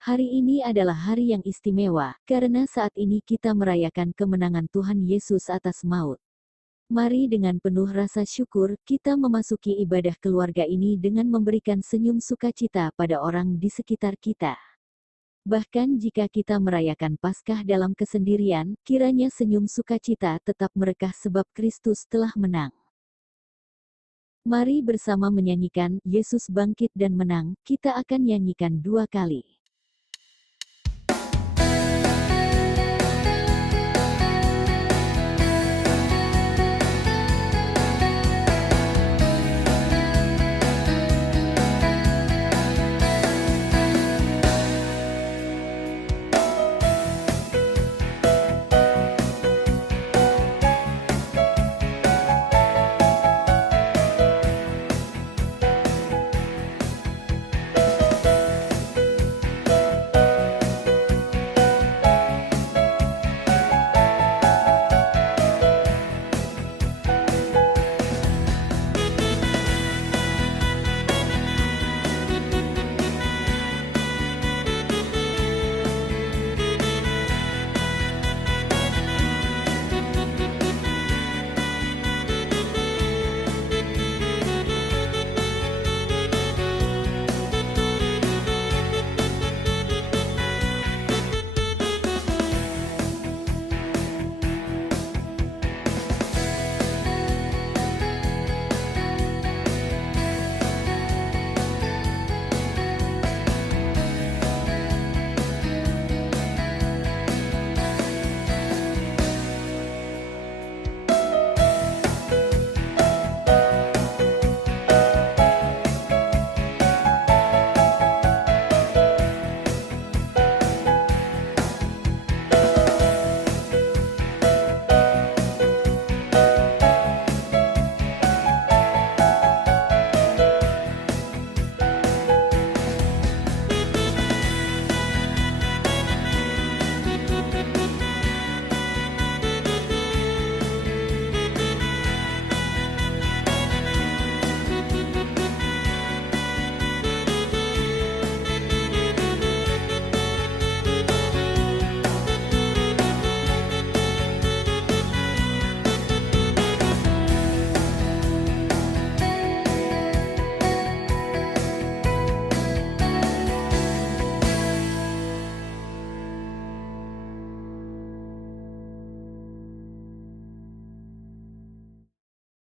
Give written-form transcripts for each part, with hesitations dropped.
Hari ini adalah hari yang istimewa, karena saat ini kita merayakan kemenangan Tuhan Yesus atas maut. Mari dengan penuh rasa syukur, kita memasuki ibadah keluarga ini dengan memberikan senyum sukacita pada orang di sekitar kita. Bahkan jika kita merayakan Paskah dalam kesendirian, kiranya senyum sukacita tetap merekah sebab Kristus telah menang. Mari bersama menyanyikan Yesus Bangkit dan Menang. Kita akan nyanyikan 2 kali.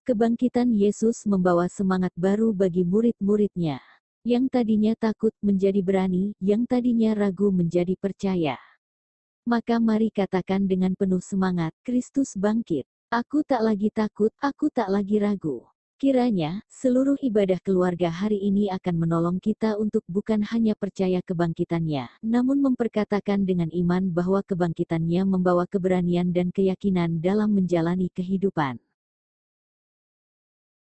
Kebangkitan Yesus membawa semangat baru bagi murid-muridnya. Yang tadinya takut menjadi berani, yang tadinya ragu menjadi percaya. Maka mari katakan dengan penuh semangat, Kristus bangkit. Aku tak lagi takut, aku tak lagi ragu. Kiranya, seluruh ibadah keluarga hari ini akan menolong kita untuk bukan hanya percaya kebangkitannya, namun memperkatakan dengan iman bahwa kebangkitannya membawa keberanian dan keyakinan dalam menjalani kehidupan.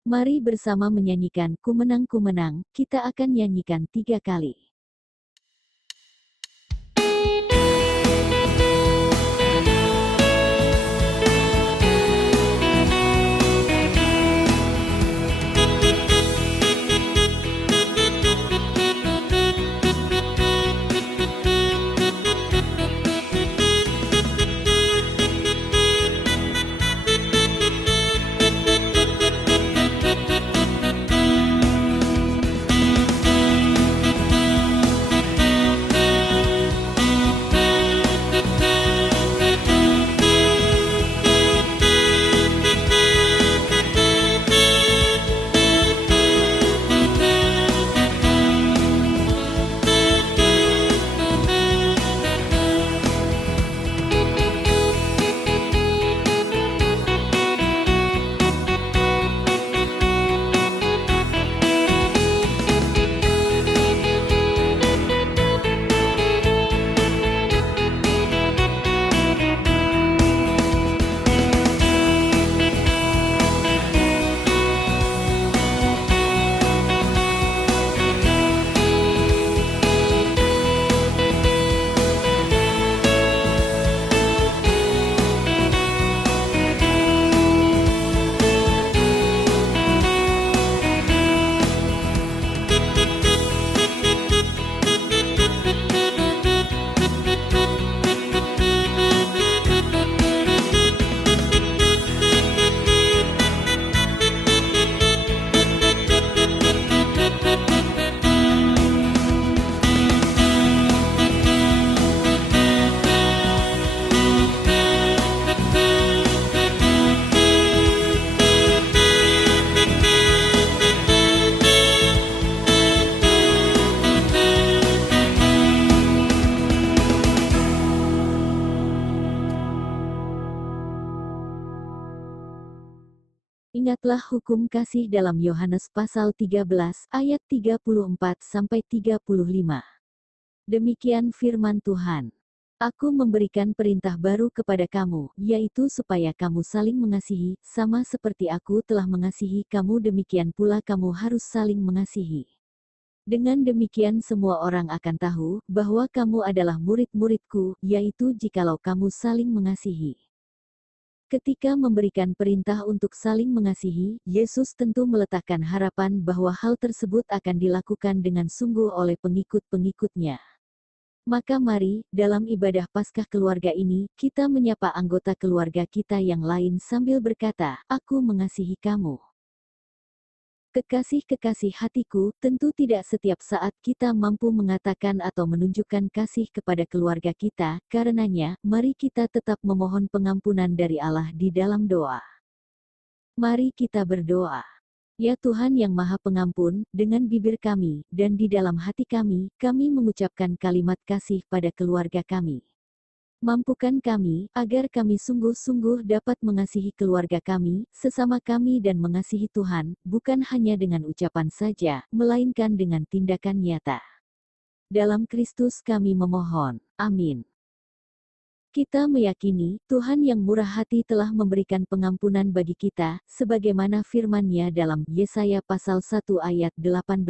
Mari bersama menyanyikan Ku Menang, kita akan nyanyikan 3 kali. Ingatlah hukum kasih dalam Yohanes pasal 13 ayat 34-35. Demikian firman Tuhan. Aku memberikan perintah baru kepada kamu, yaitu supaya kamu saling mengasihi, sama seperti aku telah mengasihi kamu, demikian pula kamu harus saling mengasihi. Dengan demikian semua orang akan tahu bahwa kamu adalah murid-muridku, yaitu jikalau kamu saling mengasihi. Ketika memberikan perintah untuk saling mengasihi, Yesus tentu meletakkan harapan bahwa hal tersebut akan dilakukan dengan sungguh oleh pengikut-pengikutnya. Maka mari, dalam ibadah Paskah keluarga ini, kita menyapa anggota keluarga kita yang lain sambil berkata, "Aku mengasihi kamu." Kekasih-kekasih hatiku, tentu tidak setiap saat kita mampu mengatakan atau menunjukkan kasih kepada keluarga kita, karenanya, mari kita tetap memohon pengampunan dari Allah di dalam doa. Mari kita berdoa. Ya Tuhan yang Maha Pengampun, dengan bibir kami, dan di dalam hati kami mengucapkan kalimat kasih pada keluarga kami. Mampukan kami, agar kami sungguh-sungguh dapat mengasihi keluarga kami, sesama kami dan mengasihi Tuhan, bukan hanya dengan ucapan saja, melainkan dengan tindakan nyata. Dalam Kristus kami memohon. Amin. Kita meyakini, Tuhan yang murah hati telah memberikan pengampunan bagi kita, sebagaimana firman-Nya dalam Yesaya pasal 1 ayat 18.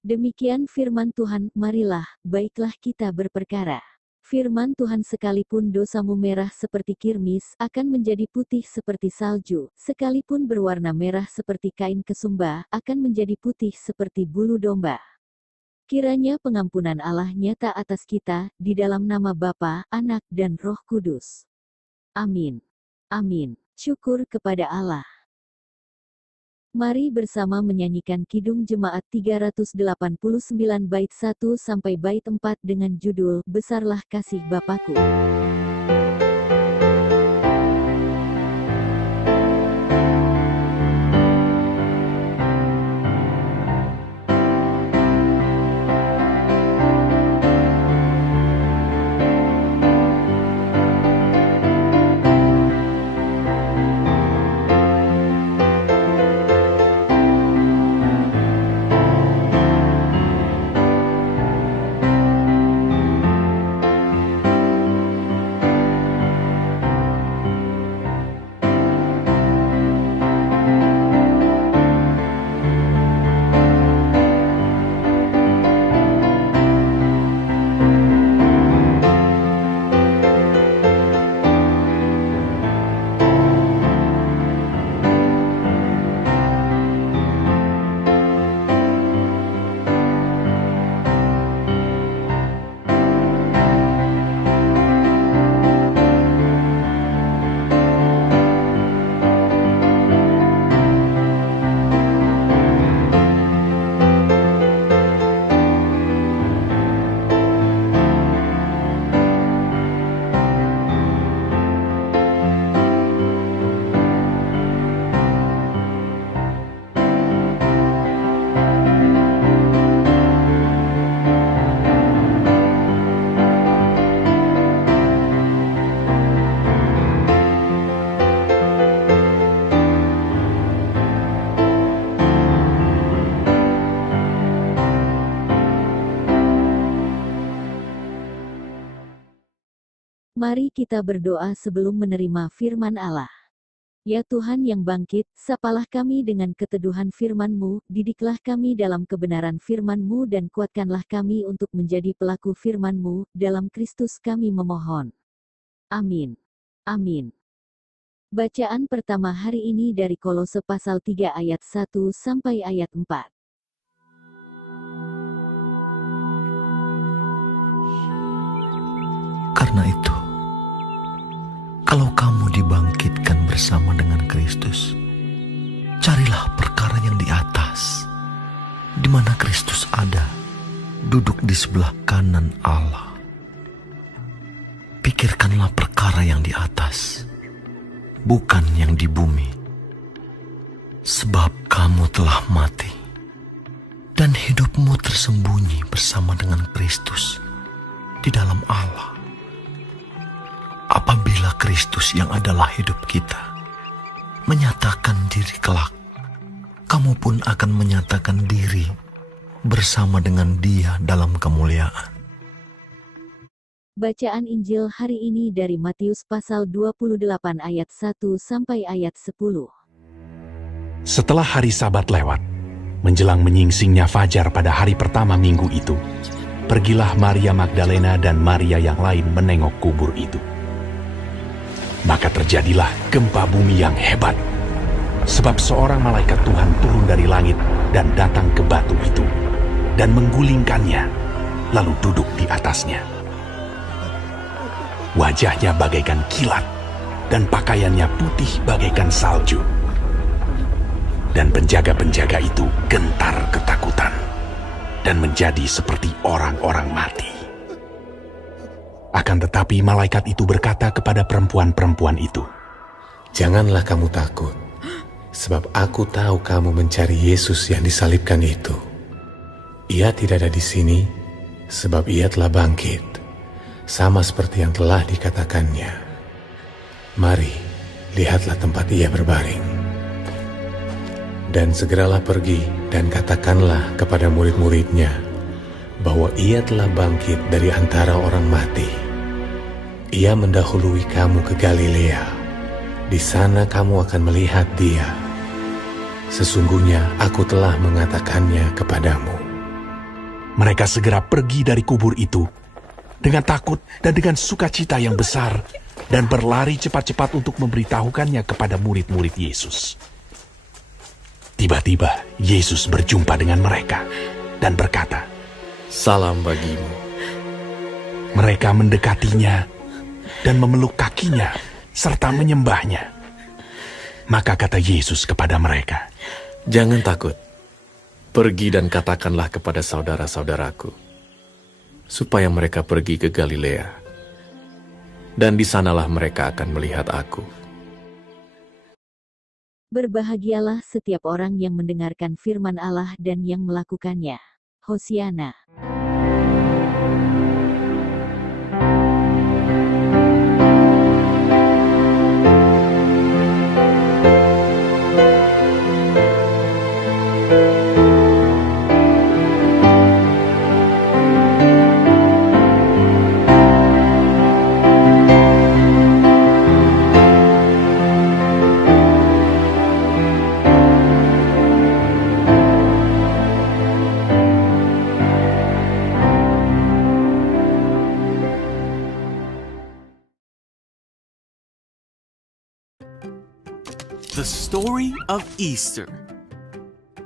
Demikian firman Tuhan, marilah, baiklah kita berperkara. Firman Tuhan, sekalipun dosamu merah seperti kirmis, akan menjadi putih seperti salju, sekalipun berwarna merah seperti kain kesumba, akan menjadi putih seperti bulu domba. Kiranya pengampunan Allah nyata atas kita, di dalam nama Bapa, Anak, dan Roh Kudus. Amin. Amin. Syukur kepada Allah. Mari bersama menyanyikan Kidung Jemaat 389 bait 1 sampai bait 4 dengan judul Besarlah Kasih Bapa-Ku. Mari kita berdoa sebelum menerima firman Allah. Ya Tuhan yang bangkit, sapalah kami dengan keteduhan firman-Mu, didiklah kami dalam kebenaran firman-Mu dan kuatkanlah kami untuk menjadi pelaku firman-Mu, dalam Kristus kami memohon. Amin. Amin. Bacaan pertama hari ini dari Kolose pasal 3 ayat 1 sampai ayat 4. Karena itu, kalau kamu dibangkitkan bersama dengan Kristus, carilah perkara yang di atas, di mana Kristus ada, duduk di sebelah kanan Allah. Pikirkanlah perkara yang di atas, bukan yang di bumi. Sebab kamu telah mati, dan hidupmu tersembunyi bersama dengan Kristus di dalam Allah. Apabila Kristus yang adalah hidup kita menyatakan diri kelak. Kamu pun akan menyatakan diri bersama dengan Dia dalam kemuliaan. Bacaan Injil hari ini dari Matius pasal 28 ayat 1 sampai ayat 10. Setelah hari Sabat lewat, menjelang menyingsingnya fajar pada hari pertama minggu itu, pergilah Maria Magdalena dan Maria yang lain menengok kubur itu. Maka terjadilah gempa bumi yang hebat, sebab seorang malaikat Tuhan turun dari langit dan datang ke batu itu, dan menggulingkannya, lalu duduk di atasnya. Wajahnya bagaikan kilat, dan pakaiannya putih bagaikan salju. Dan penjaga-penjaga itu gentar ketakutan, dan menjadi seperti orang-orang mati. Akan tetapi malaikat itu berkata kepada perempuan-perempuan itu, "Janganlah kamu takut, sebab aku tahu kamu mencari Yesus yang disalibkan itu. Ia tidak ada di sini, sebab ia telah bangkit, sama seperti yang telah dikatakannya. Mari, lihatlah tempat ia berbaring. Dan segeralah pergi dan katakanlah kepada murid-muridnya bahwa ia telah bangkit dari antara orang mati. Ia mendahului kamu ke Galilea. Di sana kamu akan melihat dia. Sesungguhnya aku telah mengatakannya kepadamu." mereka segera pergi dari kubur itu dengan takut dan dengan sukacita yang besar, dan berlari cepat-cepat untuk memberitahukannya kepada murid-murid Yesus. Tiba-tiba Yesus berjumpa dengan mereka dan berkata, "Salam bagimu." Mereka mendekatinya dan memeluk kakinya serta menyembahnya. Maka kata Yesus kepada mereka, "Jangan takut. Pergi dan katakanlah kepada saudara-saudaraku, supaya mereka pergi ke Galilea, dan di sanalah mereka akan melihat aku." Berbahagialah setiap orang yang mendengarkan firman Allah dan yang melakukannya. Hosiana. The story of Easter.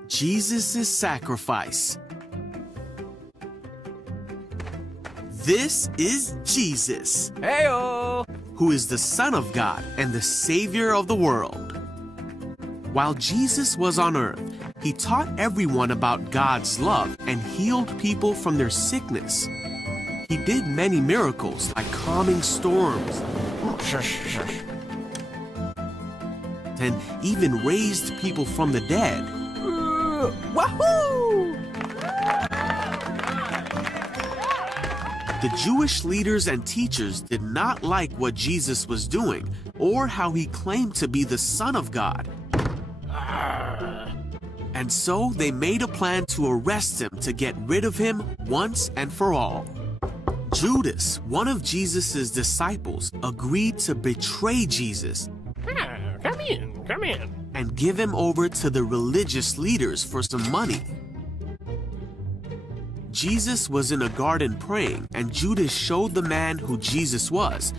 Jesus' sacrifice. This is Jesus, Heyo! who is the Son of God and the Savior of the world. While Jesus was on earth, he taught everyone about God's love and healed people from their sickness. He did many miracles like calming storms and even raised people from the dead. Wahoo! The Jewish leaders and teachers did not like what Jesus was doing or how he claimed to be the Son of God. And so they made a plan to arrest him to get rid of him once and for all. Judas, one of Jesus' disciples, agreed to betray Jesus Come in. and give him over to the religious leaders for some money. Jesus was in a garden praying, and Judas showed the man who Jesus was.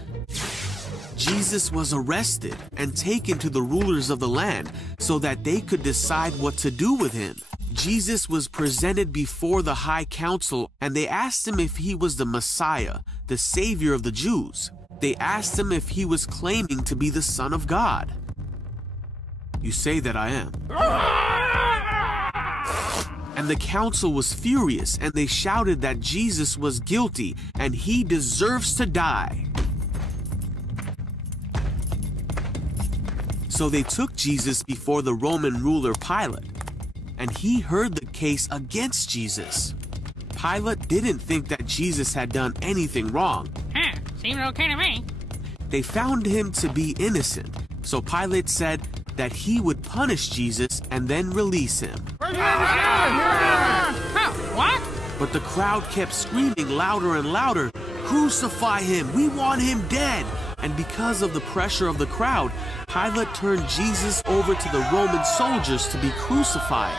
Jesus was arrested and taken to the rulers of the land so that they could decide what to do with him. Jesus was presented before the high council, and they asked him if he was the Messiah, the Savior of the Jews. They asked him if he was claiming to be the Son of God. "You say that I am." And the council was furious, and they shouted that Jesus was guilty and he deserves to die. So they took Jesus before the Roman ruler Pilate, and he heard the case against Jesus. Pilate didn't think that Jesus had done anything wrong. Seems okay to me. They found him to be innocent, so Pilate said, that he would punish Jesus and then release him. What? But the crowd kept screaming louder and louder, "Crucify him! We want him dead!" And because of the pressure of the crowd, Pilate turned Jesus over to the Roman soldiers to be crucified.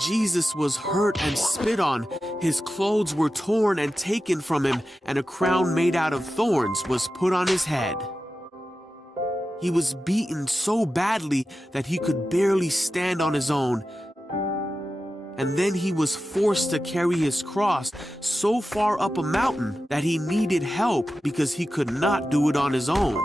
Jesus was hurt and spit on. His clothes were torn and taken from him, and a crown made out of thorns was put on his head. He was beaten so badly that he could barely stand on his own. And then he was forced to carry his cross so far up a mountain that he needed help because he could not do it on his own.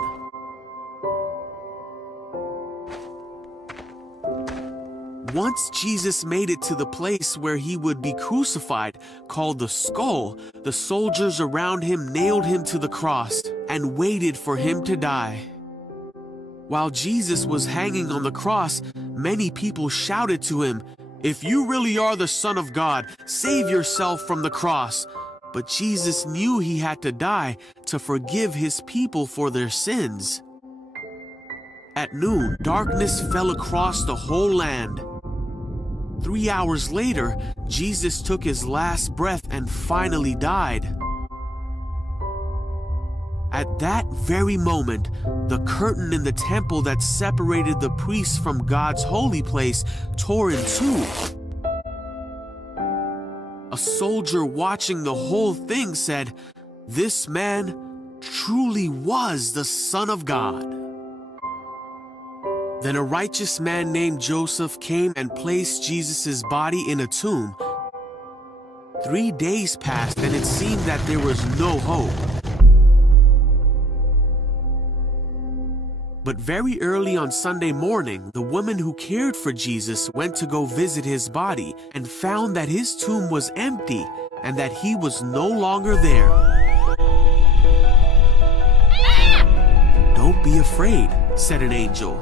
Once Jesus made it to the place where he would be crucified, called the Skull, the soldiers around him nailed him to the cross and waited for him to die. While Jesus was hanging on the cross, many people shouted to him, "If you really are the Son of God, save yourself from the cross." But Jesus knew he had to die to forgive his people for their sins. At noon, darkness fell across the whole land. 3 hours later, Jesus took his last breath and finally died. At that very moment, the curtain in the temple that separated the priests from God's holy place tore in two. A soldier watching the whole thing said, "This man truly was the Son of God." Then a righteous man named Joseph came and placed Jesus' body in a tomb. 3 days passed and it seemed that there was no hope. But very early on Sunday morning, the woman who cared for Jesus went to go visit his body and found that his tomb was empty and that he was no longer there. "Don't be afraid," said an angel.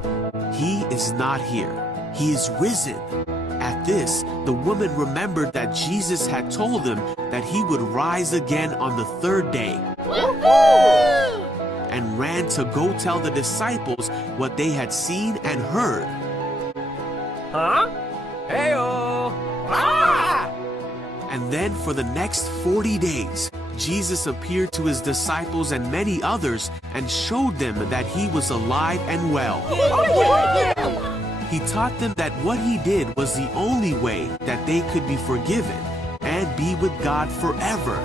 "He is not here. He is risen." At this, the woman remembered that Jesus had told them that he would rise again on the third day. And ran to go tell the disciples what they had seen and heard. Huh? Heyo! Ah! And then for the next 40 days, Jesus appeared to his disciples and many others and showed them that he was alive and well. He taught them that what he did was the only way that they could be forgiven and be with God forever.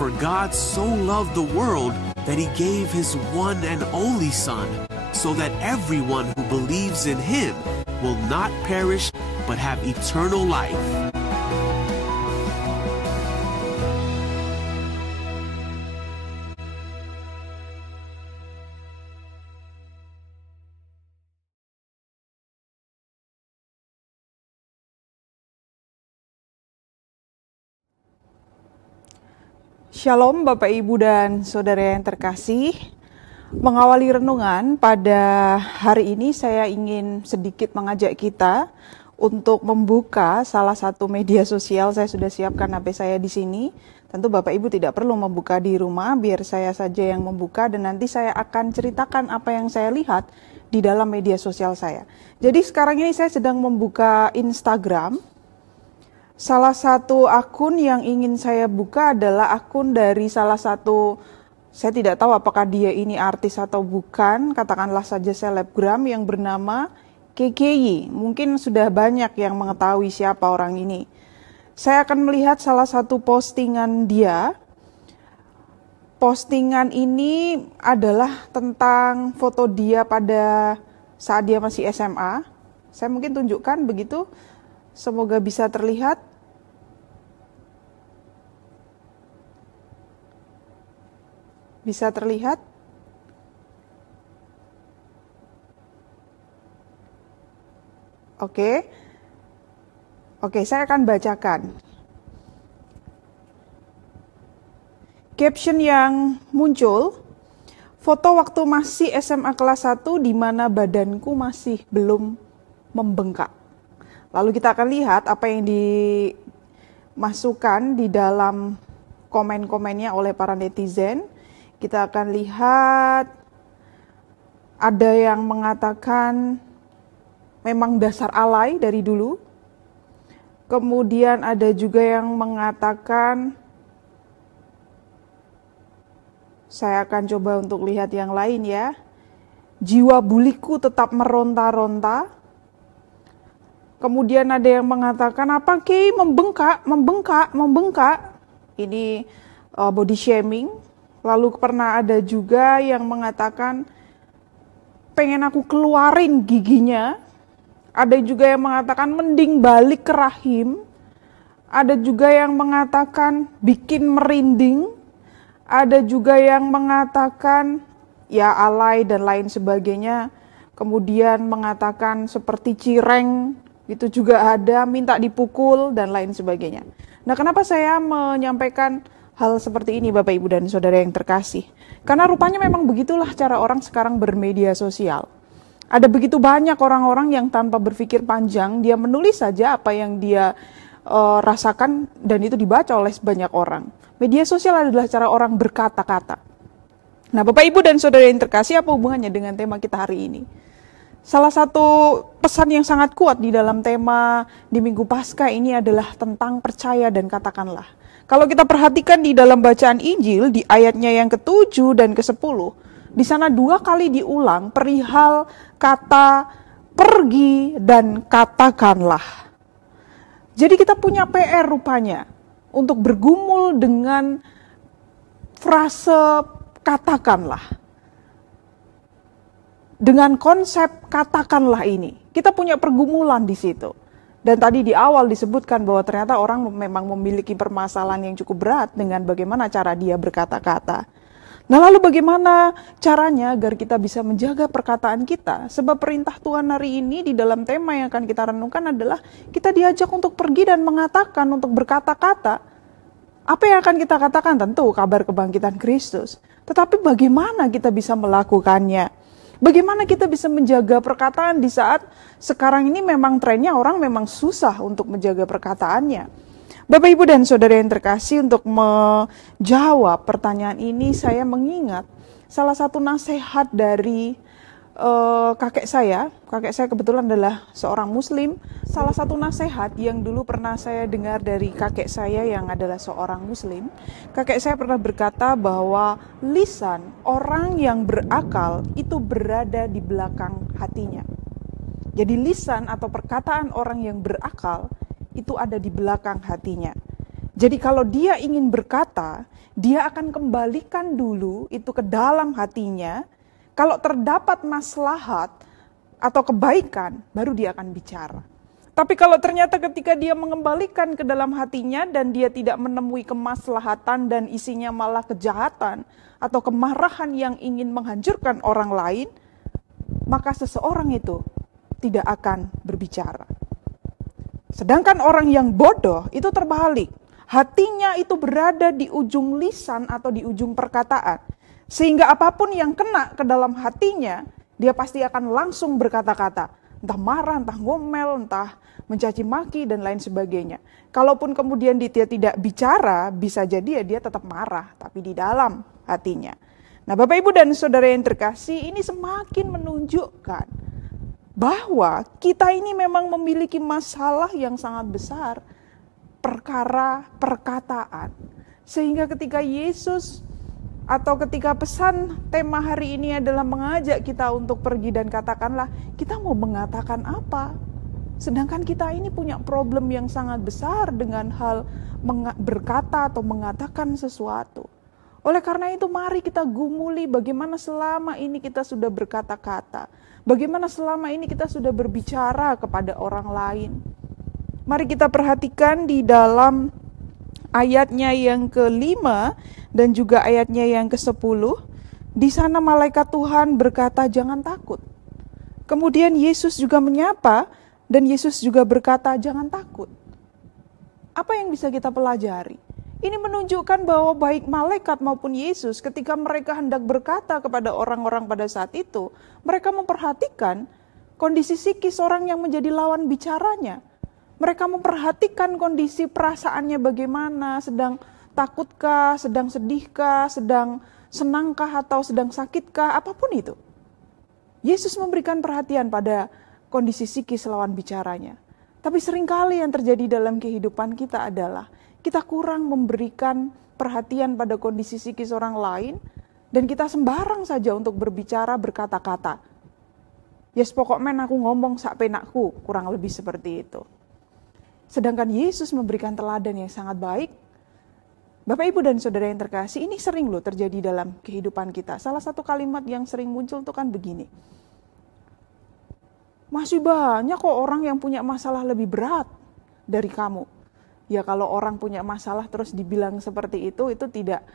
For God so loved the world that he gave his one and only Son, so that everyone who believes in him will not perish but have eternal life. Shalom Bapak Ibu dan Saudara yang terkasih. Mengawali renungan pada hari ini saya ingin sedikit mengajak kita untuk membuka salah satu media sosial. Saya sudah siapkan HP saya di sini. Tentu Bapak Ibu tidak perlu membuka di rumah, biar saya saja yang membuka dan nanti saya akan ceritakan apa yang saya lihat di dalam media sosial saya. Jadi sekarang ini saya sedang membuka Instagram. Salah satu akun yang ingin saya buka adalah akun dari salah satu, saya tidak tahu apakah dia ini artis atau bukan, katakanlah saja selebgram yang bernama KKY. Mungkin sudah banyak yang mengetahui siapa orang ini. Saya akan melihat salah satu postingan dia. Postingan ini adalah tentang foto dia pada saat dia masih SMA. Saya mungkin tunjukkan begitu. Semoga bisa terlihat. Bisa terlihat? Oke. Oke, saya akan bacakan. Caption yang muncul, foto waktu masih SMA kelas 1 di mana badanku masih belum membengkak. Lalu kita akan lihat apa yang dimasukkan di dalam komen-komennya oleh para netizen. Kita akan lihat ada yang mengatakan memang dasar alay dari dulu. Kemudian ada juga yang mengatakan, saya akan coba untuk lihat yang lain ya. Jiwa buliku tetap meronta-ronta. Kemudian ada yang mengatakan, apa Ki membengkak. Ini body shaming. Lalu pernah ada juga yang mengatakan, pengen aku keluarin giginya. Ada juga yang mengatakan, mending balik ke rahim. Ada juga yang mengatakan, bikin merinding. Ada juga yang mengatakan, ya alay dan lain sebagainya. Kemudian mengatakan seperti cireng, itu juga ada, minta dipukul dan lain sebagainya. Nah, kenapa saya menyampaikan hal seperti ini Bapak Ibu dan Saudara yang terkasih? Karena rupanya memang begitulah cara orang sekarang bermedia sosial. Ada begitu banyak orang-orang yang tanpa berpikir panjang, dia menulis saja apa yang dia rasakan dan itu dibaca oleh banyak orang. Media sosial adalah cara orang berkata-kata. Nah, Bapak Ibu dan Saudara yang terkasih, apa hubungannya dengan tema kita hari ini? Salah satu pesan yang sangat kuat di dalam tema di Minggu Paskah ini adalah tentang percaya dan katakanlah. Kalau kita perhatikan di dalam bacaan Injil, di ayatnya yang ke-7 dan ke-10, di sana 2 kali diulang perihal kata pergi dan katakanlah. Jadi kita punya PR rupanya untuk bergumul dengan frase katakanlah. Dengan konsep katakanlah ini, kita punya pergumulan di situ. Dan tadi di awal disebutkan bahwa ternyata orang memang memiliki permasalahan yang cukup berat dengan bagaimana cara dia berkata-kata. Nah, lalu bagaimana caranya agar kita bisa menjaga perkataan kita? Sebab perintah Tuhan hari ini di dalam tema yang akan kita renungkan adalah kita diajak untuk pergi dan mengatakan, untuk berkata-kata. Apa yang akan kita katakan? Tentu kabar kebangkitan Kristus. Tetapi bagaimana kita bisa melakukannya? Bagaimana kita bisa menjaga perkataan di saat sekarang ini memang trennya orang memang susah untuk menjaga perkataannya. Bapak Ibu dan Saudara yang terkasih, untuk menjawab pertanyaan ini saya mengingat salah satu nasihat dari kakek saya. Kakek saya kebetulan adalah seorang Muslim. Salah satu nasihat yang dulu pernah saya dengar dari kakek saya yang adalah seorang Muslim. Kakek saya pernah berkata bahwa lisan orang yang berakal itu berada di belakang hatinya. Jadi lisan atau perkataan orang yang berakal itu ada di belakang hatinya. Jadi kalau dia ingin berkata, dia akan kembalikan dulu itu ke dalam hatinya. Kalau terdapat maslahat atau kebaikan, baru dia akan bicara. Tapi kalau ternyata ketika dia mengembalikan ke dalam hatinya dan dia tidak menemui kemaslahatan dan isinya malah kejahatan atau kemarahan yang ingin menghancurkan orang lain, maka seseorang itu tidak akan berbicara. Sedangkan orang yang bodoh itu terbalik. Hatinya itu berada di ujung lisan atau di ujung perkataan. Sehingga apapun yang kena ke dalam hatinya, dia pasti akan langsung berkata-kata. Entah marah, entah ngomel, entah mencaci maki, dan lain sebagainya. Kalaupun kemudian dia tidak bicara, bisa jadi dia tetap marah, tapi di dalam hatinya. Nah, Bapak Ibu dan Saudara yang terkasih, ini semakin menunjukkan bahwa kita ini memang memiliki masalah yang sangat besar, perkara perkataan. Sehingga ketika Yesus atau ketika pesan tema hari ini adalah mengajak kita untuk pergi dan katakanlah, kita mau mengatakan apa? Sedangkan kita ini punya problem yang sangat besar dengan hal berkata atau mengatakan sesuatu. Oleh karena itu mari kita gumuli bagaimana selama ini kita sudah berkata-kata. Bagaimana selama ini kita sudah berbicara kepada orang lain. Mari kita perhatikan di dalam ayatnya yang ke-5 dan juga ayatnya yang ke-10. Di sana malaikat Tuhan berkata, jangan takut. Kemudian Yesus juga menyapa dan Yesus juga berkata, jangan takut. Apa yang bisa kita pelajari? Ini menunjukkan bahwa baik malaikat maupun Yesus ketika mereka hendak berkata kepada orang-orang pada saat itu, mereka memperhatikan kondisi psikis orang yang menjadi lawan bicaranya. Mereka memperhatikan kondisi perasaannya bagaimana, sedang takutkah, sedang sedihkah, sedang senangkah atau sedang sakitkah, apapun itu. Yesus memberikan perhatian pada kondisi psikis lawan bicaranya. Tapi seringkali yang terjadi dalam kehidupan kita adalah kita kurang memberikan perhatian pada kondisi psikis orang lain dan kita sembarang saja untuk berbicara, berkata-kata. Yes, pokoknya aku ngomong sak penakku, kurang lebih seperti itu. Sedangkan Yesus memberikan teladan yang sangat baik. Bapak, Ibu, dan Saudara yang terkasih, ini sering loh terjadi dalam kehidupan kita. Salah satu kalimat yang sering muncul itu kan begini. Masih banyak kok orang yang punya masalah lebih berat dari kamu. Ya kalau orang punya masalah terus dibilang seperti itu tidak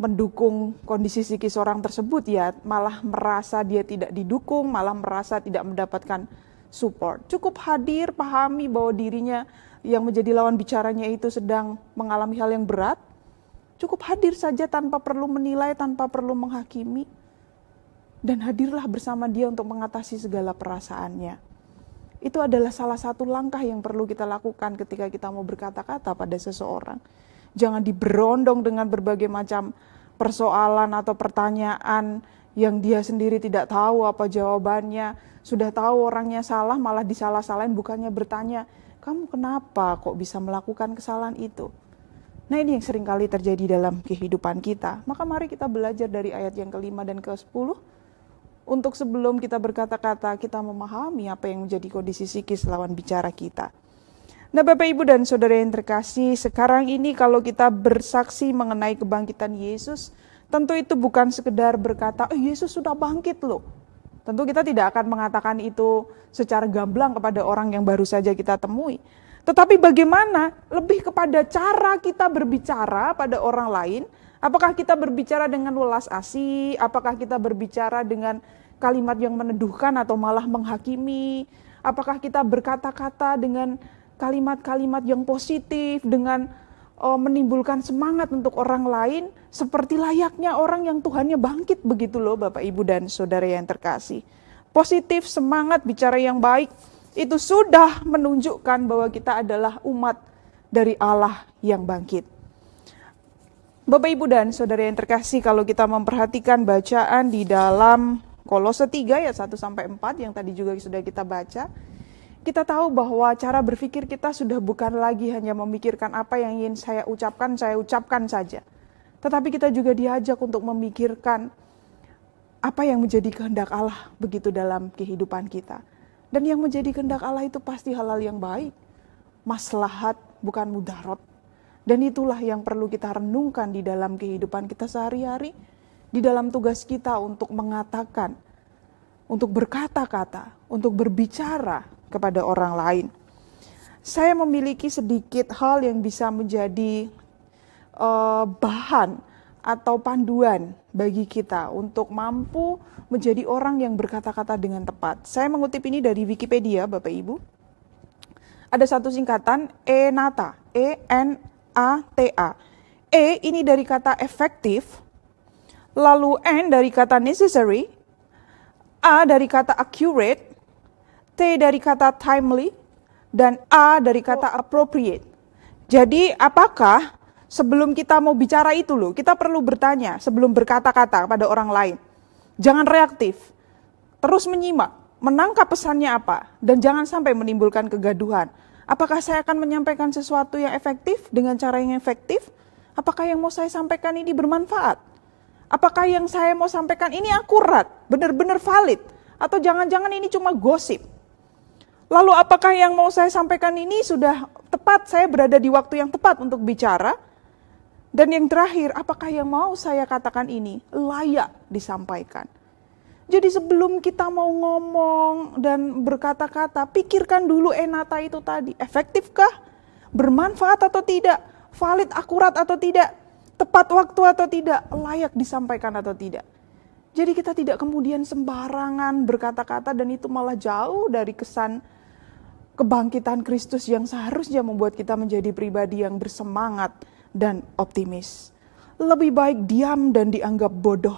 mendukung kondisi psikis orang tersebut, ya malah merasa dia tidak didukung, malah merasa tidak mendapatkan support. Cukup hadir, pahami bahwa dirinya yang menjadi lawan bicaranya itu sedang mengalami hal yang berat. Cukup hadir saja tanpa perlu menilai, tanpa perlu menghakimi. Dan hadirlah bersama dia untuk mengatasi segala perasaannya. Itu adalah salah satu langkah yang perlu kita lakukan ketika kita mau berkata-kata pada seseorang. Jangan diberondong dengan berbagai macam persoalan atau pertanyaan yang dia sendiri tidak tahu apa jawabannya. Sudah tahu orangnya salah, malah disalah-salahin, bukannya bertanya, kamu kenapa kok bisa melakukan kesalahan itu? Nah, ini yang seringkali terjadi dalam kehidupan kita. Maka mari kita belajar dari ayat yang ke-5 dan ke-10. Untuk sebelum kita berkata-kata, kita memahami apa yang menjadi kondisi psikis lawan bicara kita. Nah, Bapak, Ibu, dan Saudara yang terkasih, sekarang ini kalau kita bersaksi mengenai kebangkitan Yesus, tentu itu bukan sekedar berkata, Yesus sudah bangkit loh. Tentu kita tidak akan mengatakan itu secara gamblang kepada orang yang baru saja kita temui. Tetapi bagaimana lebih kepada cara kita berbicara pada orang lain, apakah kita berbicara dengan welas asih, apakah kita berbicara dengan kalimat yang meneduhkan atau malah menghakimi, apakah kita berkata-kata dengan kalimat-kalimat yang positif, dengan menimbulkan semangat untuk orang lain, seperti layaknya orang yang Tuhannya bangkit begitu loh Bapak, Ibu, dan Saudara yang terkasih. Positif, semangat, bicara yang baik, itu sudah menunjukkan bahwa kita adalah umat dari Allah yang bangkit. Bapak, Ibu, dan Saudara yang terkasih, kalau kita memperhatikan bacaan di dalam Kolose 3 ayat 1-4 yang tadi juga sudah kita baca, kita tahu bahwa cara berpikir kita sudah bukan lagi hanya memikirkan apa yang ingin saya ucapkan saja. Tetapi kita juga diajak untuk memikirkan apa yang menjadi kehendak Allah begitu dalam kehidupan kita. Dan yang menjadi kehendak Allah itu pasti hal-hal yang baik, maslahat bukan mudarat. Dan itulah yang perlu kita renungkan di dalam kehidupan kita sehari-hari, di dalam tugas kita untuk mengatakan, untuk berkata-kata, untuk berbicara kepada orang lain. Saya memiliki sedikit hal yang bisa menjadi bahan atau panduan bagi kita untuk mampu menjadi orang yang berkata-kata dengan tepat. Saya mengutip ini dari Wikipedia, Bapak Ibu. Ada satu singkatan ENATA, E-N-A-T-A. E ini dari kata efektif, lalu N dari kata necessary, A dari kata accurate, T dari kata timely, dan A dari kata appropriate. Jadi apakah sebelum kita mau bicara itu loh, kita perlu bertanya sebelum berkata-kata pada orang lain. Jangan reaktif, terus menyimak, menangkap pesannya apa, dan jangan sampai menimbulkan kegaduhan. Apakah saya akan menyampaikan sesuatu yang efektif dengan cara yang efektif? Apakah yang mau saya sampaikan ini bermanfaat? Apakah yang saya mau sampaikan ini akurat, benar-benar valid? Atau jangan-jangan ini cuma gosip? Lalu apakah yang mau saya sampaikan ini sudah tepat, saya berada di waktu yang tepat untuk bicara? Dan yang terakhir, apakah yang mau saya katakan ini layak disampaikan? Jadi sebelum kita mau ngomong dan berkata-kata, pikirkan dulu ENATA itu tadi. Efektifkah? Bermanfaat atau tidak? Valid, akurat atau tidak? Tepat waktu atau tidak? Layak disampaikan atau tidak? Jadi kita tidak kemudian sembarangan berkata-kata dan itu malah jauh dari kesan kebangkitan Kristus yang seharusnya membuat kita menjadi pribadi yang bersemangat dan optimis. Lebih baik diam dan dianggap bodoh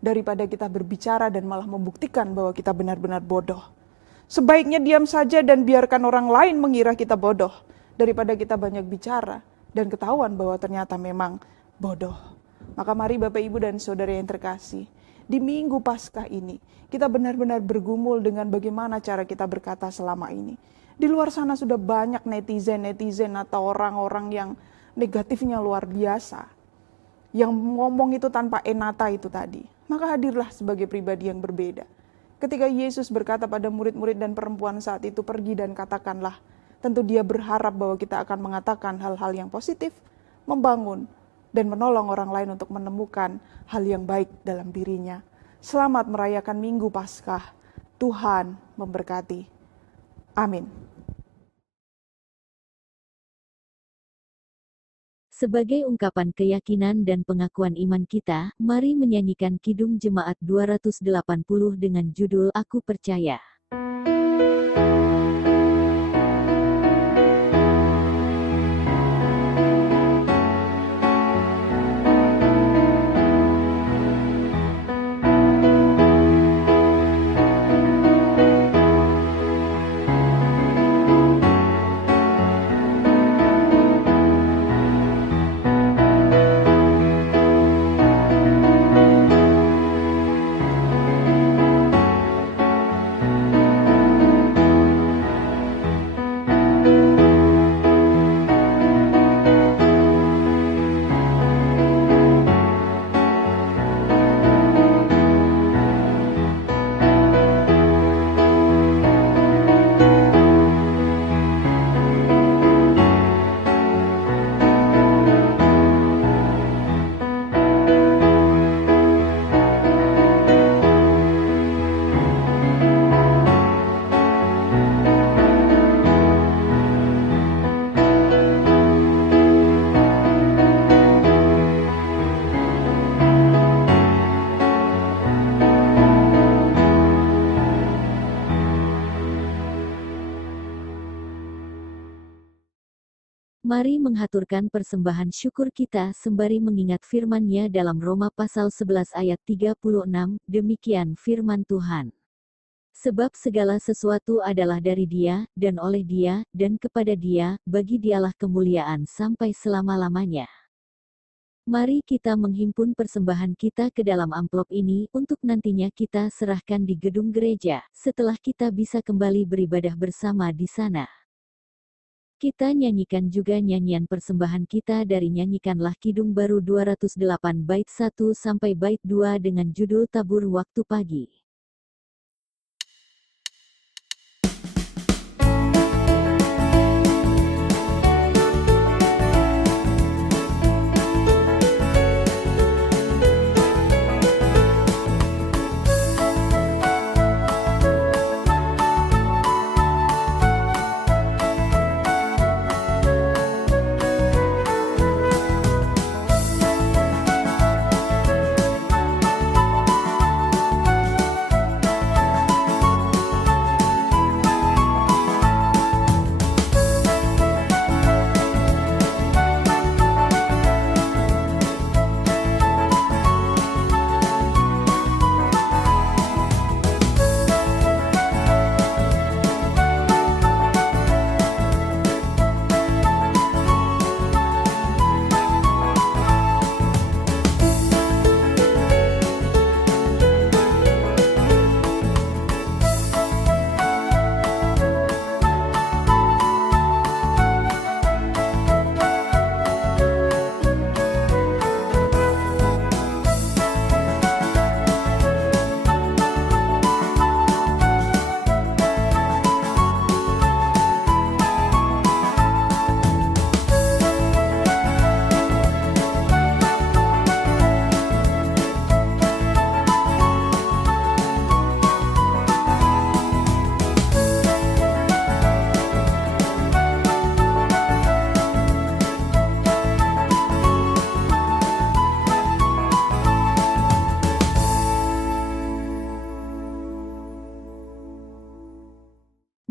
daripada kita berbicara dan malah membuktikan bahwa kita benar-benar bodoh. Sebaiknya diam saja dan biarkan orang lain mengira kita bodoh daripada kita banyak bicara dan ketahuan bahwa ternyata memang bodoh. Maka mari Bapak, Ibu, dan Saudara yang terkasih, di Minggu Paskah ini, kita benar-benar bergumul dengan bagaimana cara kita berkata selama ini. Di luar sana sudah banyak netizen atau orang-orang yang negatifnya luar biasa. Yang ngomong itu tanpa enata itu tadi. Maka hadirlah sebagai pribadi yang berbeda. Ketika Yesus berkata pada murid-murid dan perempuan saat itu, pergi dan katakanlah. Tentu dia berharap bahwa kita akan mengatakan hal-hal yang positif, membangun, dan menolong orang lain untuk menemukan hal yang baik dalam dirinya. Selamat merayakan Minggu Paskah. Tuhan memberkati. Amin. Sebagai ungkapan keyakinan dan pengakuan iman kita, mari menyanyikan Kidung Jemaat 280 dengan judul Aku Percaya. Mari menghaturkan persembahan syukur kita sembari mengingat firman-Nya dalam Roma pasal 11 ayat 36, demikian firman Tuhan. Sebab segala sesuatu adalah dari Dia, dan oleh Dia, dan kepada Dia, bagi Dialah kemuliaan sampai selama-lamanya. Mari kita menghimpun persembahan kita ke dalam amplop ini untuk nantinya kita serahkan di gedung gereja, setelah kita bisa kembali beribadah bersama di sana. Kita nyanyikan juga nyanyian persembahan kita dari Nyanyikanlah Kidung Baru 208 bait 1 sampai bait 2 dengan judul Tabur Waktu Pagi.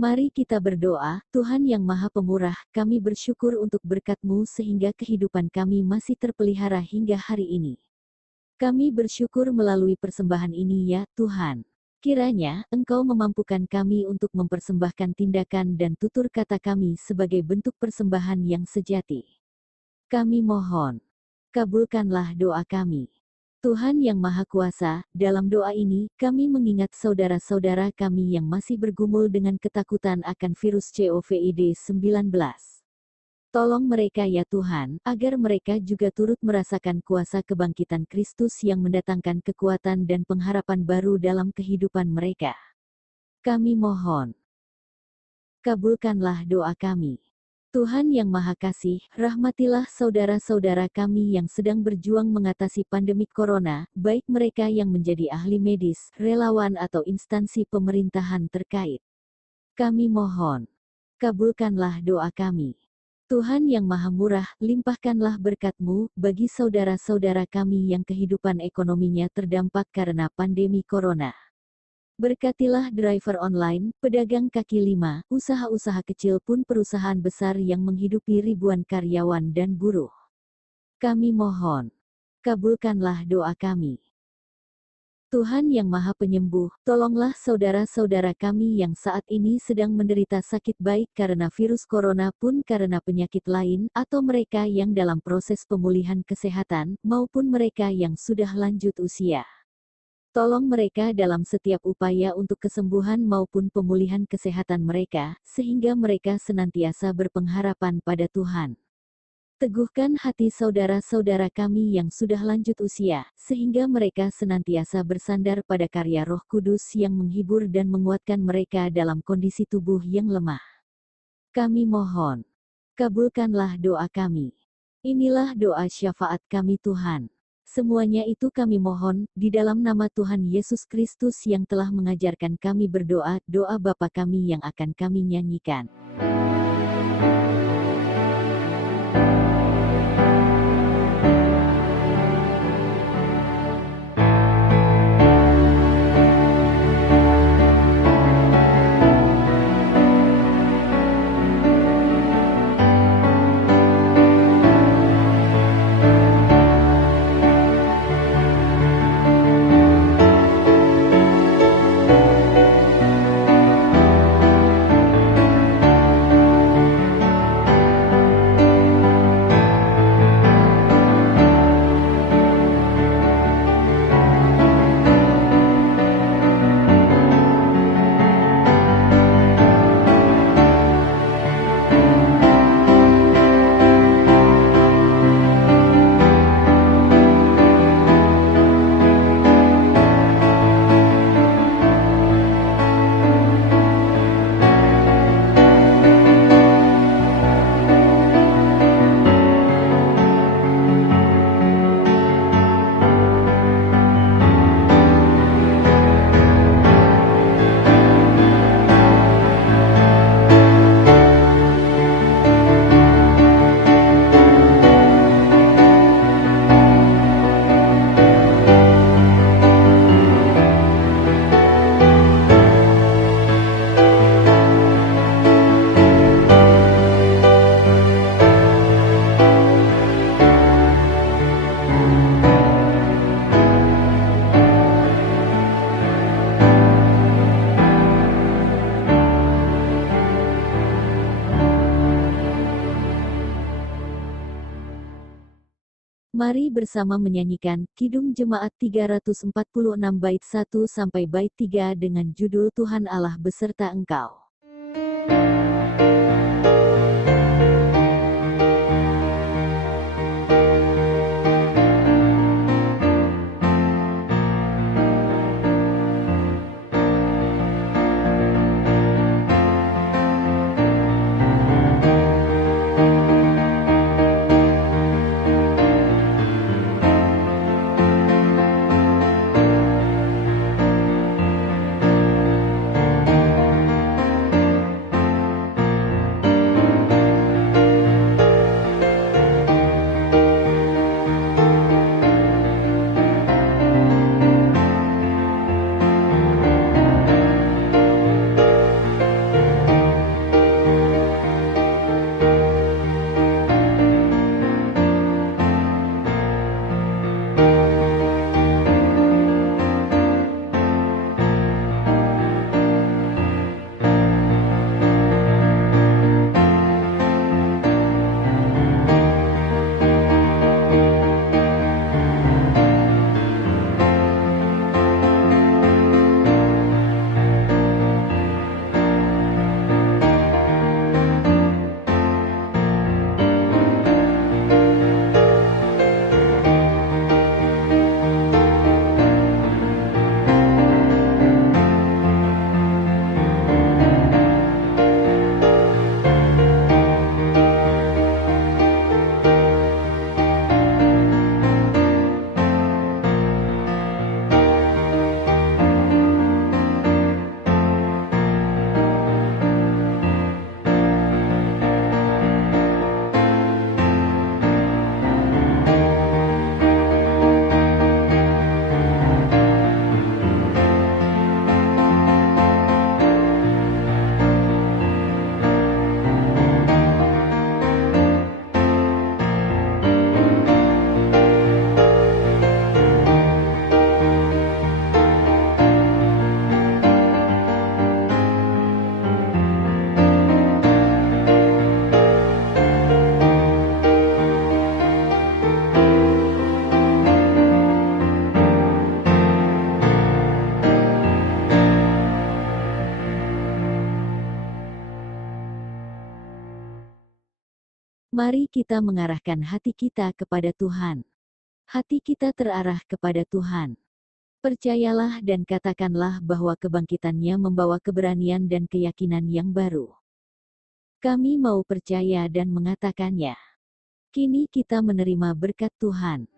Mari kita berdoa, Tuhan yang Maha Pemurah, kami bersyukur untuk berkat-Mu sehingga kehidupan kami masih terpelihara hingga hari ini. Kami bersyukur melalui persembahan ini ya, Tuhan. Kiranya, Engkau memampukan kami untuk mempersembahkan tindakan dan tutur kata kami sebagai bentuk persembahan yang sejati. Kami mohon. Kabulkanlah doa kami. Tuhan yang Maha Kuasa, dalam doa ini, kami mengingat saudara-saudara kami yang masih bergumul dengan ketakutan akan virus COVID-19. Tolong mereka ya Tuhan, agar mereka juga turut merasakan kuasa kebangkitan Kristus yang mendatangkan kekuatan dan pengharapan baru dalam kehidupan mereka. Kami mohon. Kabulkanlah doa kami. Tuhan yang Maha Kasih, rahmatilah saudara-saudara kami yang sedang berjuang mengatasi pandemi corona, baik mereka yang menjadi ahli medis, relawan atau instansi pemerintahan terkait. Kami mohon. Kabulkanlah doa kami. Tuhan yang Maha Murah, limpahkanlah berkat-Mu bagi saudara-saudara kami yang kehidupan ekonominya terdampak karena pandemi corona. Berkatilah driver online, pedagang kaki lima, usaha-usaha kecil pun perusahaan besar yang menghidupi ribuan karyawan dan buruh. Kami mohon. Kabulkanlah doa kami. Tuhan yang Maha Penyembuh, tolonglah saudara-saudara kami yang saat ini sedang menderita sakit baik karena virus corona pun karena penyakit lain, atau mereka yang dalam proses pemulihan kesehatan, maupun mereka yang sudah lanjut usia. Tolong mereka dalam setiap upaya untuk kesembuhan maupun pemulihan kesehatan mereka, sehingga mereka senantiasa berpengharapan pada Tuhan. Teguhkan hati saudara-saudara kami yang sudah lanjut usia, sehingga mereka senantiasa bersandar pada karya Roh Kudus yang menghibur dan menguatkan mereka dalam kondisi tubuh yang lemah. Kami mohon. Kabulkanlah doa kami. Inilah doa syafaat kami Tuhan. Semuanya itu kami mohon, di dalam nama Tuhan Yesus Kristus yang telah mengajarkan kami berdoa, doa Bapa kami yang akan kami nyanyikan. Mari bersama menyanyikan Kidung Jemaat 346 bait 1 sampai bait 3 dengan judul Tuhan Allah beserta Engkau. Mari kita mengarahkan hati kita kepada Tuhan. Hati kita terarah kepada Tuhan. Percayalah dan katakanlah bahwa kebangkitannya membawa keberanian dan keyakinan yang baru. Kami mau percaya dan mengatakannya. Kini kita menerima berkat Tuhan.